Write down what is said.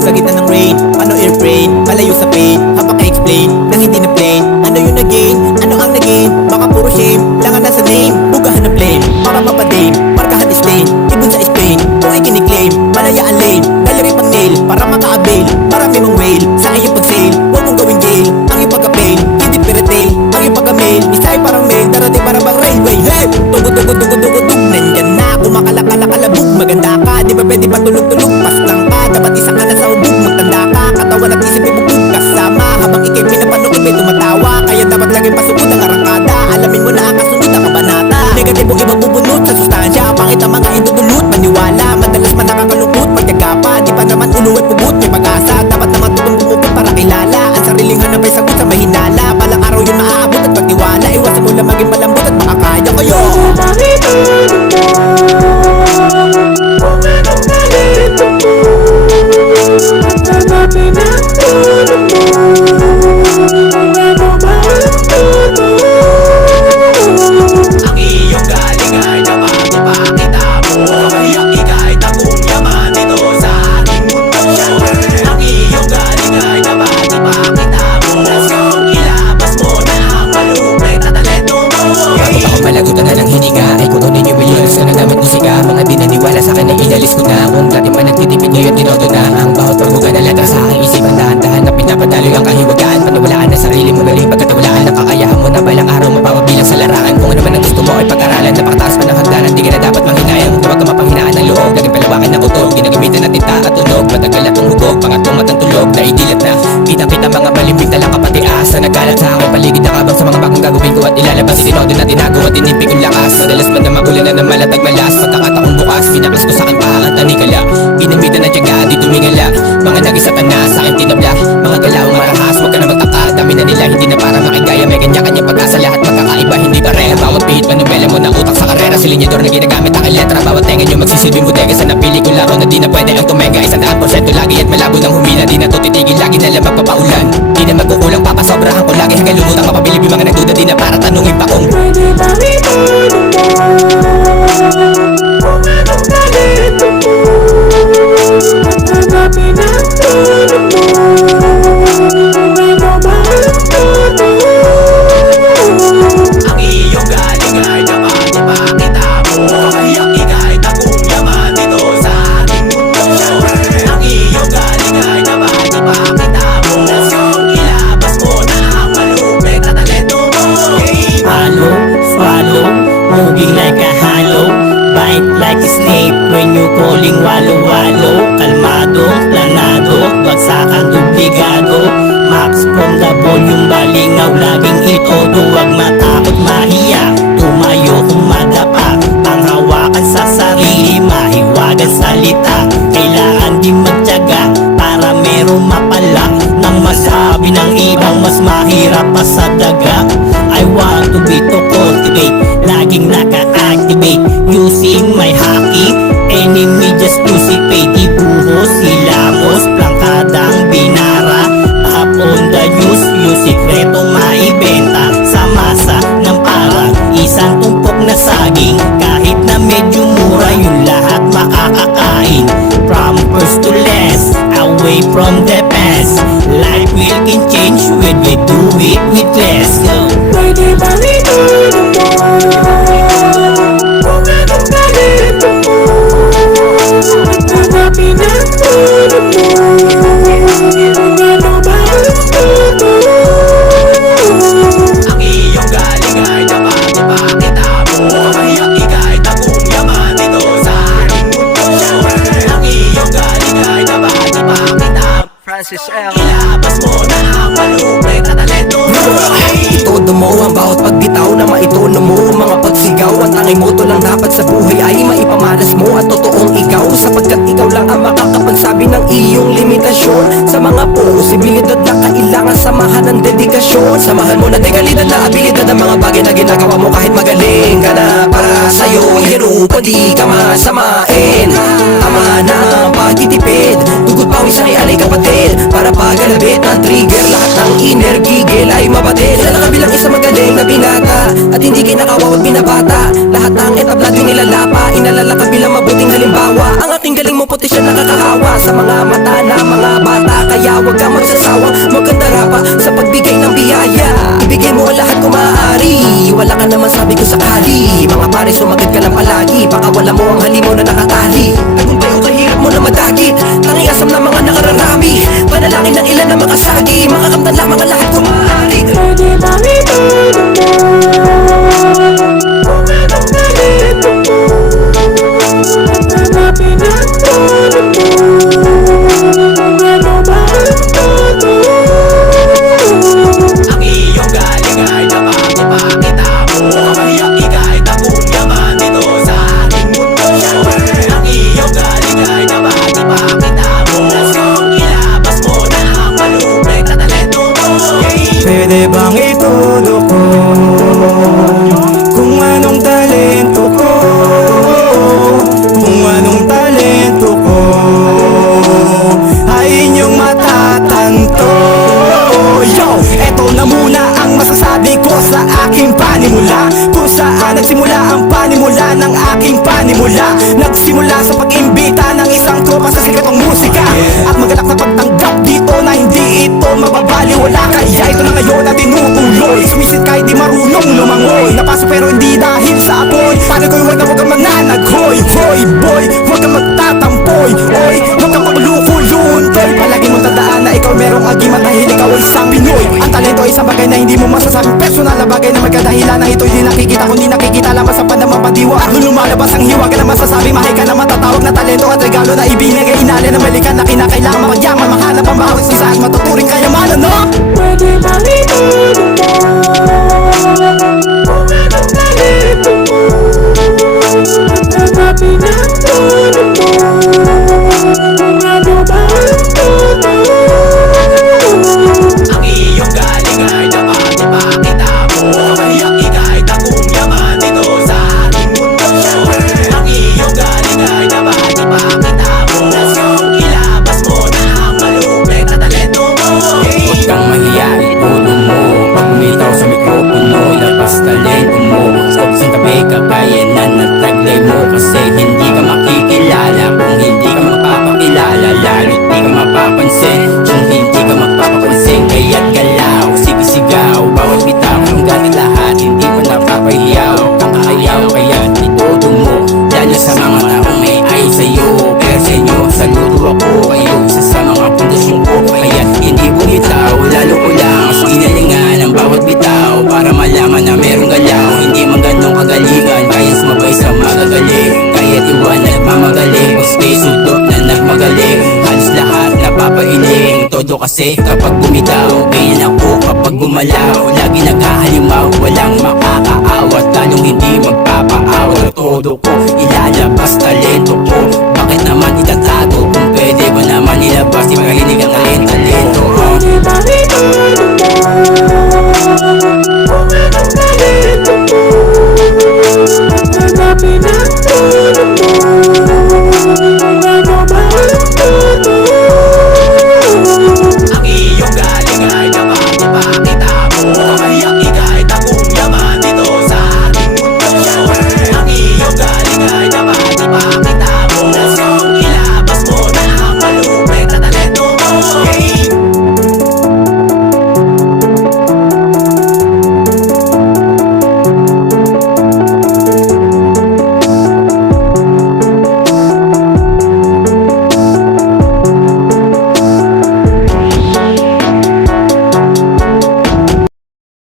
Sa gitna ng rain, paano airplane? Malayo sa pain, hapaka-explain nang hindi na plain. Ano yung nag-gain? Ano ang nag-gain? Baka puro shame, langan na sa name. Bugahan ng plane, para mapadame. Markahan stain, ibon sa Spain. Kung ay kiniklaim, malayaan lane. Gallery pang nail, para maka-avail. Marami mong whale, sa iyong pag-sail. Huwag mong gawing jail, ang iyong pagka-pain. Hindi piratail, ang iyong pagka-mail. Isa'y parang mail, darating para bang railway. Hey! Tugod, nandyan na. Kumakala-kala-kalabog, maganda ka. Di ba pwede patulog-tulog, paslang ka. Dapat isa ka na sa hubog, magtanda ka. Katawan at isip ibubog, kasama. Habang ikay pinapanong, ikay tumatawa. Kaya dapat laging pasugod ang arangkada. Alamin mo na ang kasunod ang kabanata. Negatibong ibang bubunot sa sustansya. Pangit ang mga idudulot, maniwala. Madalas man nakakalungkot, pagyaga pa. Di pa naman ulo at pugot, may pag-asa. Dapat naman tutong bumukot para kilala. Ang sariling hanap ay sagot sa mahinala. Balang araw yun maaabot at pagtiwala. Iwasan mo lang maging malambot at makakaya kayo. Ang iyong galing ay dapat ipakita mo. Kaya ika'y takong yaman dito sa ating mundo. Ang iyong galing ay dapat ipakita mo. Ilabas mo na ang malupit na talento mo. Bago pa ako malagutan na lang hininga, ay kukunin yung millions na nagamit musika. Mga di naniwala sa akin ay inalis ko na. Kung dati man nagtitipid ngayon tinodo na. Ang bawat pagbuga na letra sa aking isipan, dahan-dahan na pinapadaloy ang kahiwagaan. Paniwalaan na sarili mo, galing pagkatawalaan. Nakakayahan mo na balang araw mapapabilang sa larangan. Kung ano man ang gusto mo ay pag-aralan. Napakataas pa ng hagdanan, di ka na dapat manghinayang. Huwag ka mapanghinaan ng loob, laging palawakin ng utog. Ginagamitan ng tinta at tunog, matagal at hugog. Pangatong matang tulog, naidilat na. Kita-kita mga balimbing talang kapatias na nagkalat sa aking paligid. Nakabang sa mga bagong gagawin ko at ilalabas. Itinodo na tinago at tinipig kong lakas. Madalas man na magulan na ng malatag malas. Pagkakataong bukas, pinakas ko sa aking paa at tanikala. Ginamitan ng tiyaga, di tumingala. Mga nag-isatan na sa aking tinabla. Mga galawang marahas, huwag ka na magtaka. Dami na nila, hindi na para makigaya. May kanya-kanya pagkasa, lahat magkakaiba, hindi pareha. Bawat pihit, manubela mo ng utak sa karera. Silinyador na ginagamit ang letra. Bawat tenga nyo magsisilbing bodega. Sa napili ko laro na di na pwede ang tumega. 100% lagi at malabo ng humina. Di na to titigil, lagi na lang magpapaulan. Di na magkukulang, papasobrahan ko lagi. Hanggang lumutang mapabilib yung mga nagduda. Di na para tanungin pa kung Pwede ba itulong mo? Kung anong talento mo? At hanapin ang tulong mo. Kung ano ba ang totoo? Ang iyong galing ay dapat ipakita mo. Kaya ika'y takong yaman dito sa ating mundo. Ang iyong galing ay dapat ipakita mo. Ilabas mo na ang malupit na talento mo. Follow, swallow, moving like a hollow. Bite like a snake when you calling walo-walo. Kalmado, planado, bagsakan obligado. Max from the volume, balingaw, laging itodo. Huwag matakot, mahiya, tumayo kung madapa. Ang hawakan sa sarili, mahiwagan salita. Kailangan din magtyaga para merong mapalak. Nang masabi ng ibang mas mahirap pa sa daga. I want to be to cultivate, laging naka-activate. Using my hockey, enemy just dissipate. Ibuhos, hilamos, plangkadang binara. Top on the news, yung sikreto maibenta. Sa masa ng parang isang tumpok na saging. Kahit na medyo mura, yung lahat makakakain. From first to last, away from the past. Life will can change when we do it with less. Pwede ba itulong mo? Kung anong talento mo? At hanapin ang tulong mo. Kung ano ba ang totoo? Ang iyong galing ay dapat ipakita mo. Kaya ika'y takong yaman dito sa ating mundo. Ang iyong galing ay dapat ipakita mo. Francis L. Ilabas mo na ang malupit na talento mo. tono mo, mga pagsigaw. Ang tanging moto lang dapat sa buhay ay maipamalas mo at totoong ikaw, sapagkat ikaw lang ang makakapagsabi ng iyong limitasyon sa mga posibilidad na kailangan samahan ng dedikasyon. Samahan mo na dekalidad na abilidad ng mga bagay na ginagawa mo kahit magaling ka na. Para sa'yo hirupan di ka masamain. Tama na ang pagtitipid, dugot pawis ang ialay kapatid. Para pagkalabit ang trigger, lahat ng energigil ay mabatid. Sa nakabilang isang magaling na binata at hindi kinakawawat binabata. Lahat ng entablado nilalapa, inalala kabilang mabuting halimbawa. Ang aking galing mo puti siya nakakahawa sa mga mata na mga bata. Kaya wag ka magsasawa, magkandara pa sa pagbigay ng biyaya. Ibigay mo ang lahat kung maaari, wala ka naman sabi ko sakali. Mga pare sumagat ka lang palagi, baka wala mo ang halimaw na nakatali. Tagumpay o kahirap mo na madagit, tanging asam na mga nakararami. Panalangin ng ilan na makasagi, makakamtan lamang ang lahat kung maaari. Pwede bang ituloy mo kung anong narito mo? Hanapin ang tono mo kung ano ba ang totoo? Ang iyong galing ay dapat ipakita mo, kaya ika'y takong yaman dito sa ating mundo. Ang iyong galing ay dapat ipakita mo, ilabas mo na ang malupit na talento mo. Pwede bang itulo ko kung anong talento ko? Kung anong talento ko ay inyong matatanto. Yo, eto na muna ang masasabi ko sa aking panimula, kung saan nagsimula ang panimula ng aking panimula. Nagsimula sa pag-imbita ng isang tropa sa sikretong musika, at magalak na pagtanggap dito na hindi ito mababaliwala. Kaya ito na ngayon na tinutuloy, sumisit kahit di marunong lumangoy. Napasok pero hindi dahil sa apoy. Paano ko'y wag kang mananaghoy? Hoy boy, wag kang magtatampoy. Oy, wag kang maglukuluntol. Palagi mong tandaan na ikaw merong agimat dahil ikaw ay isang Pinoy. Ang talento ay isang bagay na hindi mo masasabing personal na bagay na magkadahilan na ito'y di nakikita, kundi nakikita lamang sa panamang padiwa. At nung lumalabas ang hiwa ka na masasabi, mahay ka na matatawag na talento at regalo na ibinigay. Inalay na balikan na kinakailangan mapagyaman, mahanap ang bawat isa at matuturing kayamanan, no? Pwede bang itulo mo kung anong narito mo? At hanapin ang tono mo kung ano ba ang totoo? Ang iyong galing ay dapat ipakita mo, kaya ika'y takong yaman dito sa ating mundo. Ang iyong galing ay dapat ipakita mo, ilabas mo na ang malupit na talento mo. Huwag kang mahiya, itulo mo, pag umitaw sa mikropono, labas talento mo. Stop sa tabi ka, kaya na nataglay mo, kasi hindi ka makikilala kung hindi ka mapapakilala. Lalo't di ka mapapansin kung hindi ka magpapapansin. Kaya't galaw, sige-sigaw, bawat bitaw hanggang lahat hindi mo napapahiyaw. Kakayaw, kaya't ituto mo, lalo sa mga taong may ayaw sa'yo. Pero sa inyo, saludo ako kayo, isa sa mga pundasyon ko. Kaya't hindi bumitaw, lalo ko lang mas ginalingan ang bawat bitaw, para malaman na merong galaw. Hindi man ganong kagalingan, kaya sumabay sa magagaling. Kaya't iwan nagmamagaling, gusto'y sudot na nagmagaling. Halos lahat napapailing, todo kasi kapag bumitaw. Ganyan ako kapag gumalaw, lagi naghahalimaw, walang makakaawat, lalong hindi magpapaawat. Todo ko ilalabas talento ko,